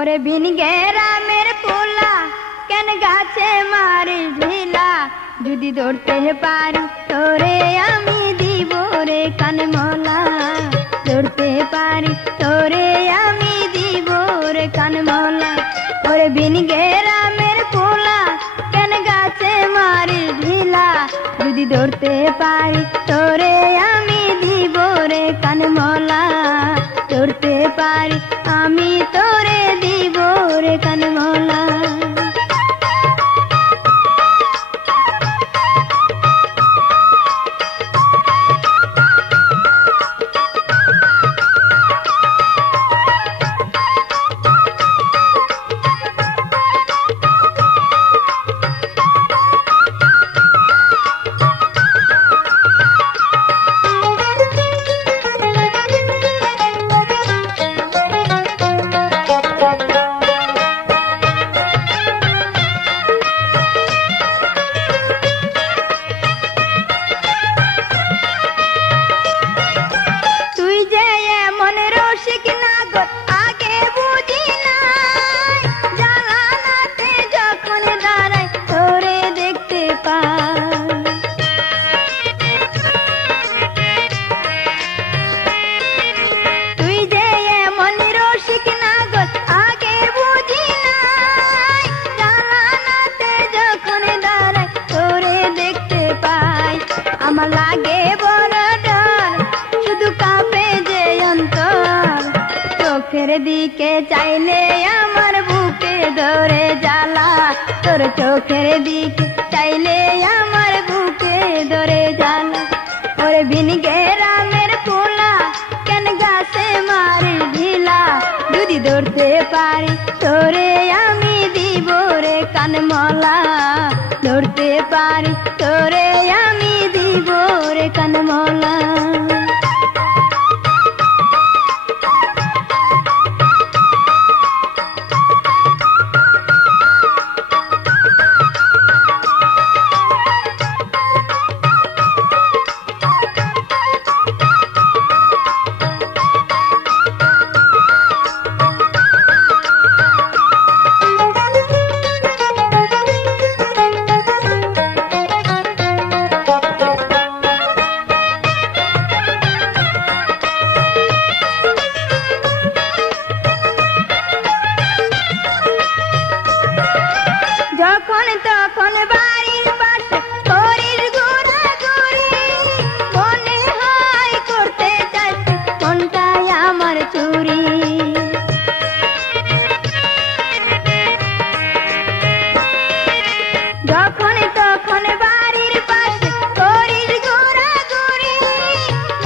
ওরে ভিনগে রামের পোলা কেন গাছে মারিস ঢিলা যদি ধরতে পারি তোরে আমি দিব রে কানমলা ধরতে পারি তোরে আমি দিব রে কানমলা ওরে ভিনগে রামের পোলা কেন গাছে মারিস ঢিলা যদি ধরতে পারি তোরে আমি দিব রে কানমলা ধরতে পারি আমি তোরে দিব রে কানমলা দিকে চাইলে আমার বুকে ধরে জ্বালা তোর চোখের দিকে চাইলে আমার বুকে ধরে জ্বালা ওরে ভিনগে রামের পোলা কেন গাছে মারি ঢিলা যদি ধরতে পারি তোরে আমি দিব রে কানমলা ধরতে পারি তোরে আমি দিব রে কানমলা যখন তখন বাড়ির পাশে করিস ঘোরাঘুরি মনে হয় করতে চাইছি মনটাই আমার চুরি যখন তখন বাড়ির পাশে করিস ঘোরাঘুরি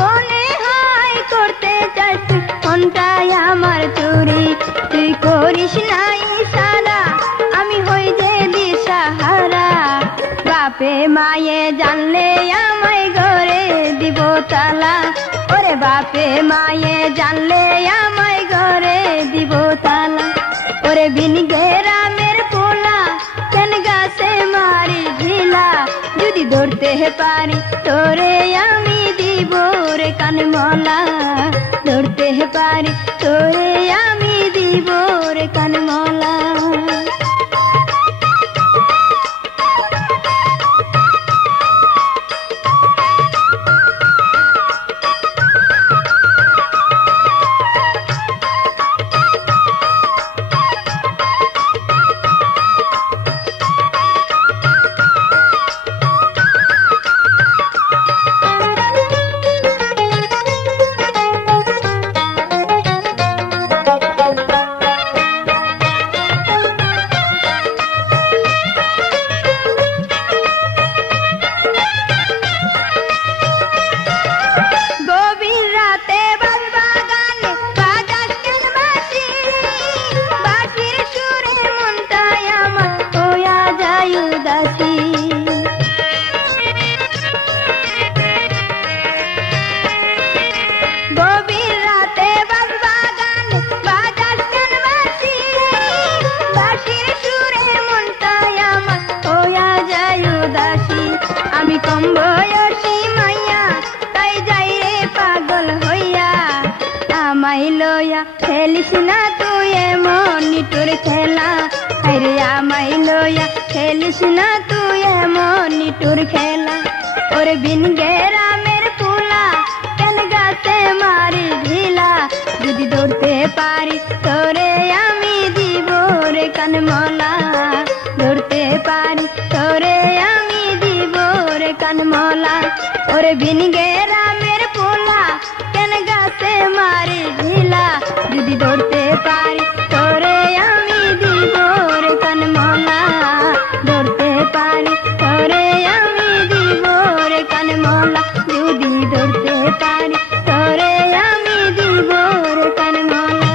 মনে হয় করতে চাইছি মনটাই আমার চুরি তুই করিস নাই সাদা আমি হই যে দিশাহারা বাপে মায়ে জানলে আমায় ঘরে দিব তালা ওরে বাপে মায়ে জানলে আমায় ঘরে দিব তালা ওরে ভিনগে রামের পোলা কেন গাছে মারি ঢিলা যদি ধরতে পারি তোরে আমি দিব রে কানমলা ধরতে পারি তোরে আমি দিব রে কানমলা খেলিস না তুই এমন নিটুর খেলা, আরে আমায় লইয়া খেলিস না তুই এমন নিটুর খেলা। ওরে বিন গেরামের পুলা কেন গাছে মারি ঢিলা, যদি ধরতে পারি তোরে আমি দিব রে কানমলা, ধরতে পারি তোরে আমি দিব রে কানমলা। ওরে বিন গেরামের পুলা কেন গাছে মারি ঢিলা, যদি ধরতে পারি তোরে আমি দিব রে কানমলা, ধরতে পারি তোরে আমি দিব রে কানমলা, যদি ধরতে পারি তোরে আমি দিব রে কানমলা।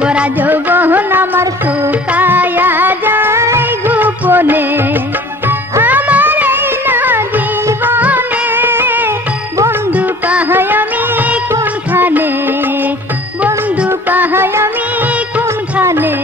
বরা যৌবন আমার শুকায়া যায় গোপনে আমার এই না জীবনে বন্ধু পাহাই আমি কোনখানে বন্ধু পাহাই আমি কোনখানে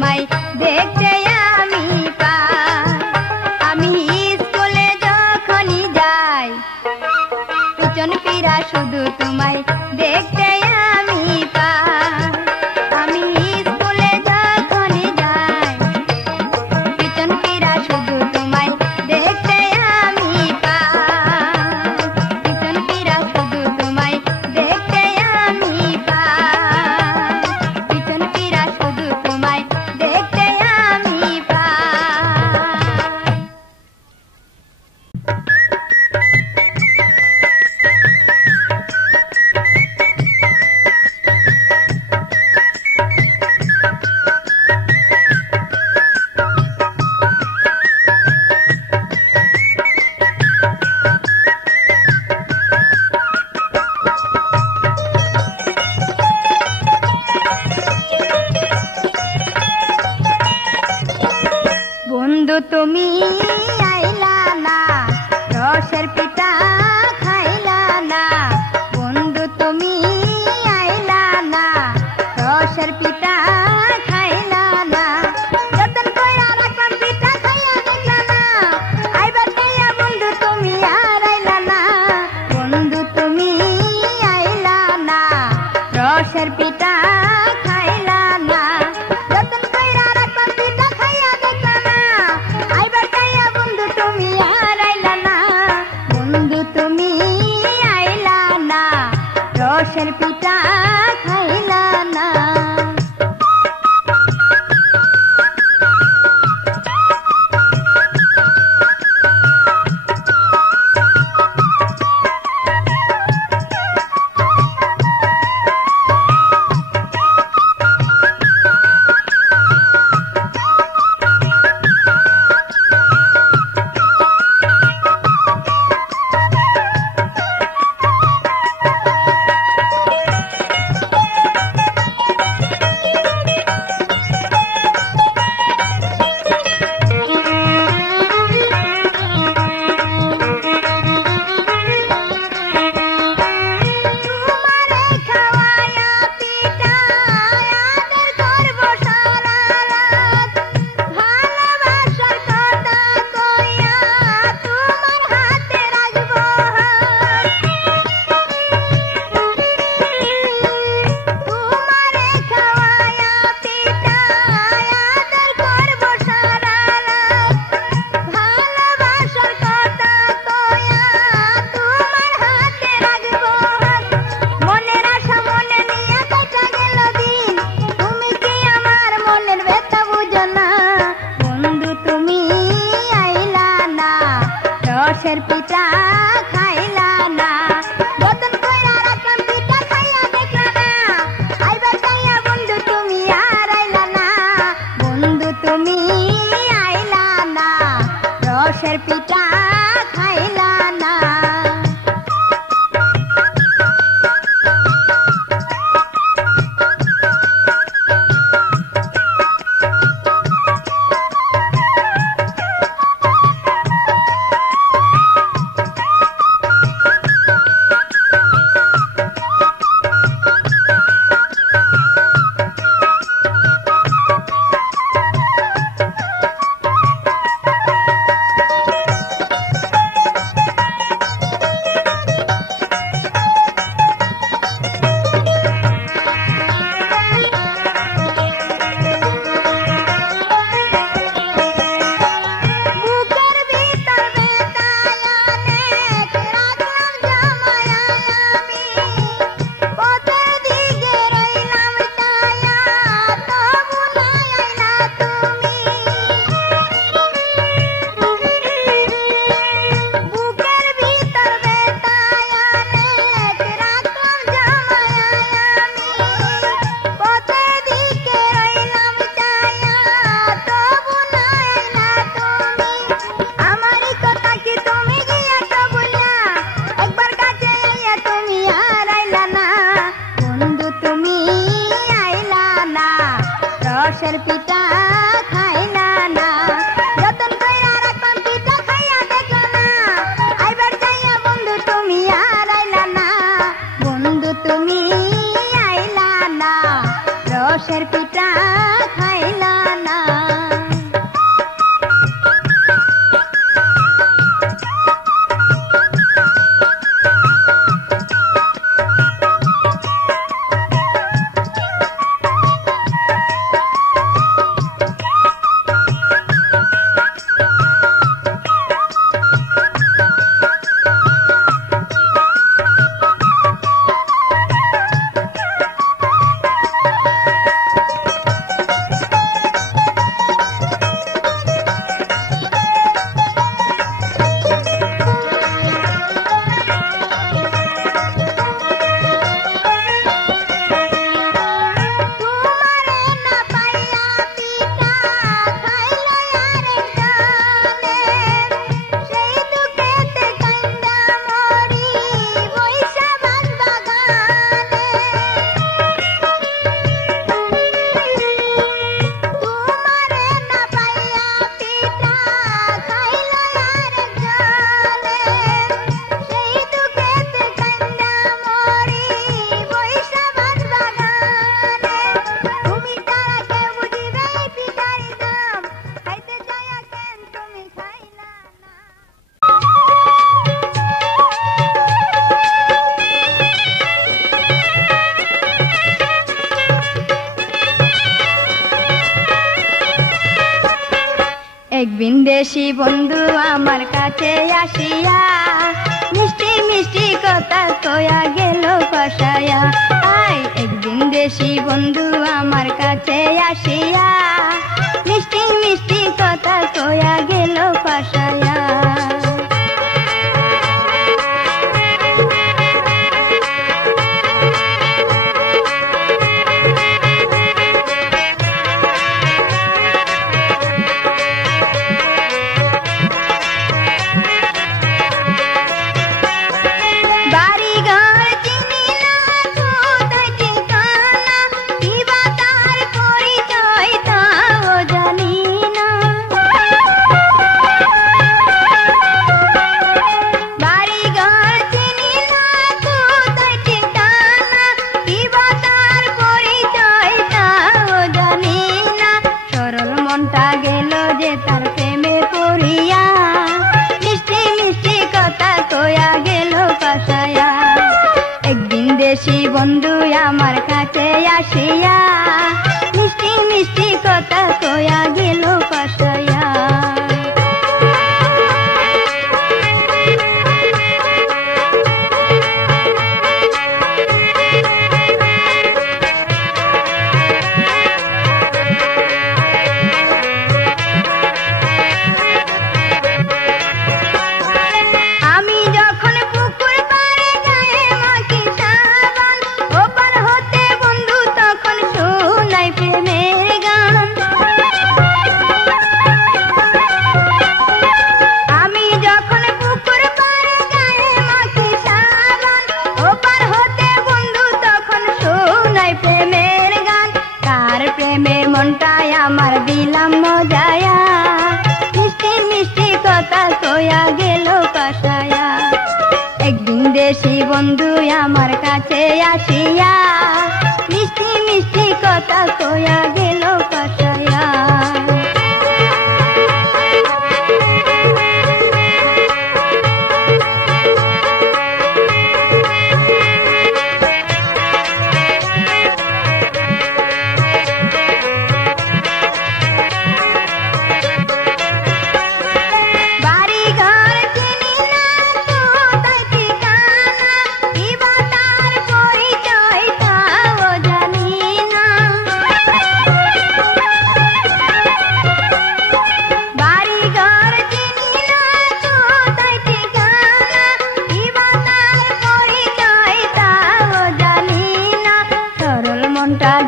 তোমায় দেখতে আমি পাই। আমি স্কুলে যখনই যাই পিছন ফিরা শুধু তোমায় দেখতে আমি পাই। আমি স্কুলে যখনই যাই পিছন ফিরা শুধু তোমায় দেখতে আমি পাই। পিছন ফিরা শুধু তোমায় দেখতে আমি পাই। পিছন ফিরা শুধু তোমায় দেখতে আমি পাই। বন্ধু তুমি আইলা না, রসের পিঠা খাইলা না। বন্ধু তুমি আইলা না, রসের পিঠা খাইলা না। যতন কইরা রাখলাম পিঠা খাইয়া দেখলা না, আইবার খাইয়া বন্ধু তুমি আর আইলা না। বন্ধু তুমি আইলা না, রসের পিঠা খাইলা না। যতন কইরা রাখলাম পিঠা খাইয়া দেখলা না, আইবার খাইয়া বন্ধু তুমি আর আইলা না। বন্ধু তুমি আইলা না, রসের পিঠা খাইলা না। রসের পিঠা খাইলা না। যতন কইরা রাখলাম পিঠা খাইয়া দেখলা না, আইবার খাইয়া বন্ধু তুমি আর আইলা না। বন্ধু তুমি আইলা না, রসের পিঠা খাইলা না। রসের পিঠা খাইলা না। যতন কইরা রাখলাম পিঠা খাইয়া দেখলা না, আইবার চাইয়া বন্ধু তুমি আর আইলা না। বন্ধু তুমি আইলা না, রসের পিঠা খাইলা না। এক বিদেশি বন্ধু আমার কাছে আসিয়া মিষ্টি মিষ্টি কথা কয়া গেল পাশায়া। এক বিদেশি বন্ধু আমার কাছে আসিয়া মিষ্টি মিষ্টি কথা কয়া গেল পাশায়া। দেশি বন্ধু আমার কাছে আসিয়া মিষ্টি মিষ্টি কথা কয়া গেল পাশায়া। আমার দিলাম মজায়া মিষ্টি মিষ্টি কথা কয়া গেল পাশায়া। একদিন দেশি বন্ধু আমার কাছে আসিয়া মিষ্টি মিষ্টি কথা কয়া গেল পাশায়া।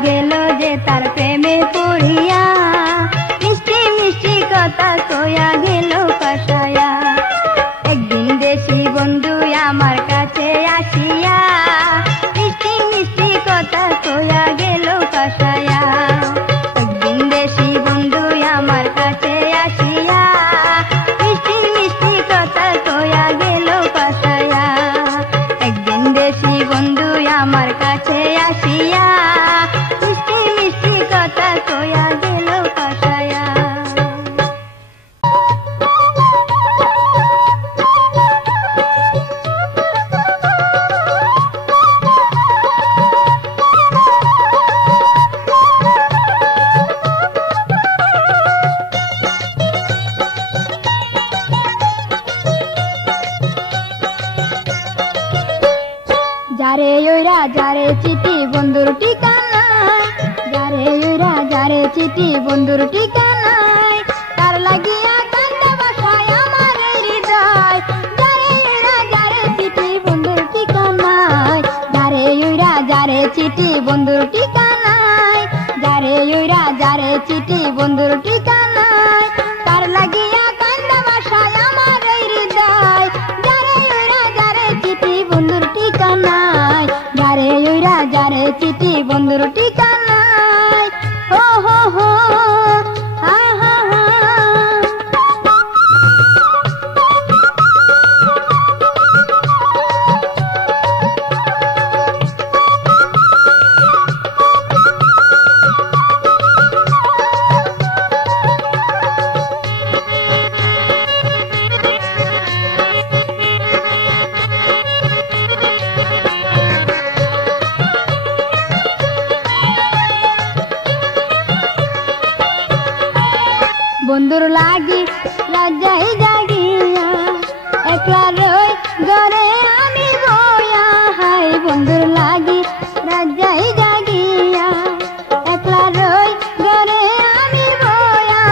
গেল যে তার প্রেমে পড়িয়া মিষ্টি মিষ্টি কথা কয়া গেল পাশায়া। একদিন দেশি বন্ধু আমার কাছে আসিয়া মিষ্টি মিষ্টি কথা কয়া গেল পাশায়া। একদিন দেশি বন্ধু আমার কাছে আসিয়া মিষ্টি মিষ্টি কথা কয়া গেল পাশায়া। একদিন দেশি বন্ধু আমার কাছে আসিয়া মিষ্টি মিষ্টি কথা কয়া গেল পাশায়া। যারে ওইরা যারে চিঠি বন্ধুর ঠিকানায়, যারে ওইরা যারে চিঠি বন্ধুর ঠিকানায়, তার লাগিয়া কান্দে বাসায় আমার হৃদয়। যারে ওইরা যারে চিঠি বন্ধুর ঠিকানায়, যারে ওইরা যারে চিঠি বন্ধুর ঠিকানায়, যারে ওইরা যারে চিঠি বন্ধুর ঠিকানায়, তার লাগিয়া কান্দে বাসায় আমার হৃদয়। যারে ওইরা যারে চিঠি বন্ধুর ঠিকানায়, যারে ওইরা যারে চিঠি বন্ধুর ঠিকানায়। হো হো হো হা হা হা। বন্ধুর লাগি রাজাই জাগিয়া একলা রই ঘরে আমি বয়া হাই বন্ধুর লাগি রাজাই জাগিয়া একলা রই ঘরে আমি বয়া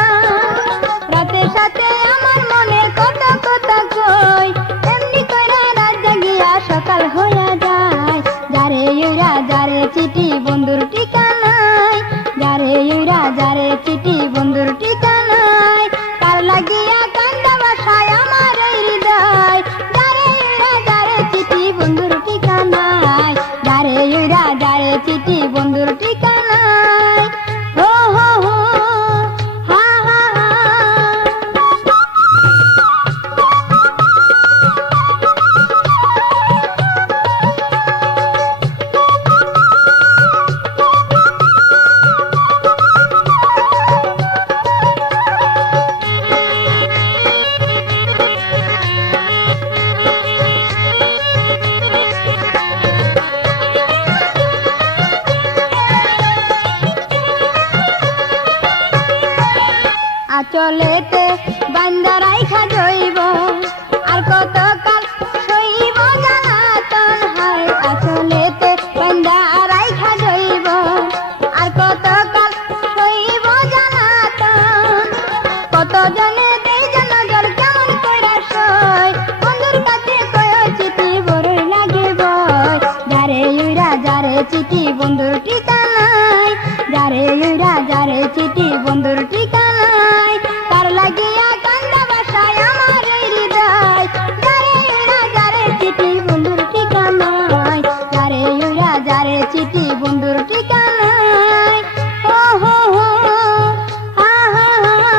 রাতের সাথে আমার মনের কথা কথা কই এমনি কইরা রাত জাগিয়া সকাল হইয়া যায় যারে ইউরা যারে চিঠি বন্ধুর ঠিকানায় যারে ইউরা যারে চিঠি বন্ধুর ঠিকানায় তার লাগিয়া কান্দা বাসায় আমার হৃদয় যারে ইউরা যারে চিঠি বন্ধুর ঠিকানায় যারে ইউরা যারে চিঠি বন্ধুর ঠিকানায় হো হো হো হা হা হা আচলেতে বান্দা রাইখা জইব আর কত কাল সইব জ্বালাতন হায় আচলেতে বান্দা রাইখা জইব আর কত কাল সইব জ্বালাতন কত জনে দেই নজর কেমন কইরা সই বন্ধুর কাছে কয় চিঠি বড়ই লাগে বই যারে ইউরা যারে চিঠি বন্ধুর ঠিকানায় যারে ইউরা যারে চিঠি বন্ধুর ঠিকানায় তার লাগিয়া কান্দা বাসায় আমার হৃদয় যারে ইউরা যারে চিঠি বন্ধুর ঠিকানায় যারে ইউরা যারে চিঠি বন্ধুর ঠিকানায় ও হো হো হা হা হা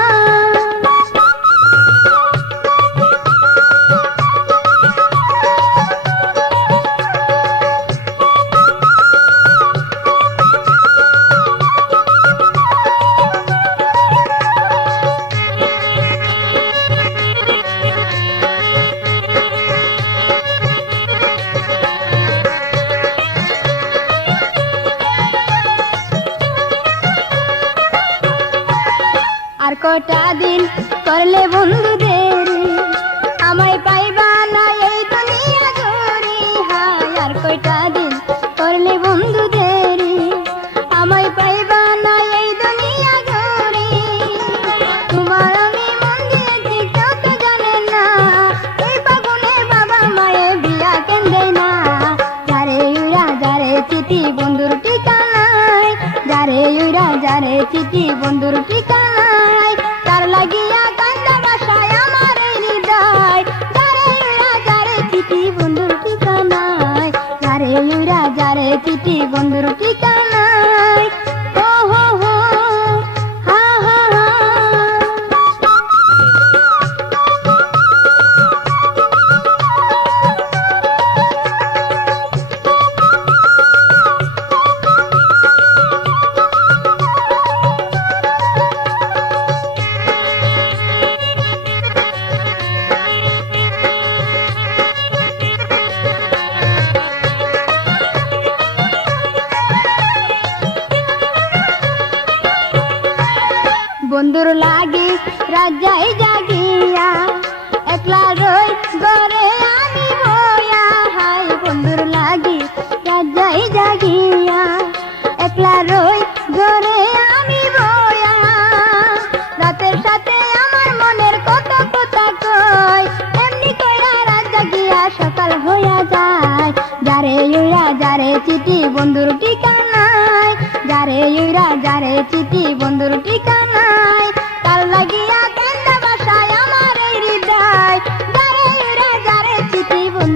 আর কটা দিন করলে বন্ধুদের আমায় পাইবা না এই দুনিয়া জুড়ে হায় আর কটা দিন করলে বন্ধুদের আমায় পাইবা না এই দুনিয়া জুড়ে তোমার আমি মন দিয়েছি কেউ তো জানে না এই ফাগুনে বাবা মায়ে বিয়া কেন্দ্রে না যারে ইউরা যারে চিঠি বন্ধুর ঠিকানায় যারে ইউরা যারে চিঠি বন্ধুর ঠিকানায় তার লাগিয়া কান্দা বাসায় আমার হৃদয় যারে ইউরা যারে চিঠি বন্ধুর ঠিকানায় যারে ইউরা যারে চিঠি বন্ধুর ঠিকানায় ও হো হো হা হা হা বন্ধুর লাগি রাজাই জাগিয়া একলা রই ঘরে আমি বয়া হাই বন্ধুর লাগি রাজাই জাগিয়া একলা রই ঘরে আমি বয়া রাতের সাথে আমার মনের কথা কথা কই এমনি কইরা রাত জাগিয়া সকাল হইয়া যায় যারে ইউরা যারে চিঠি বন্ধুর ঠিকানায় যারে ইউরা যারে চিঠি বন্ধুর ঠিকানায় তার লাগিয়া কান্দা বাসায় আমার হৃদয় যারে ইউরা যারে চিঠি বন্ধুর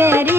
मेरी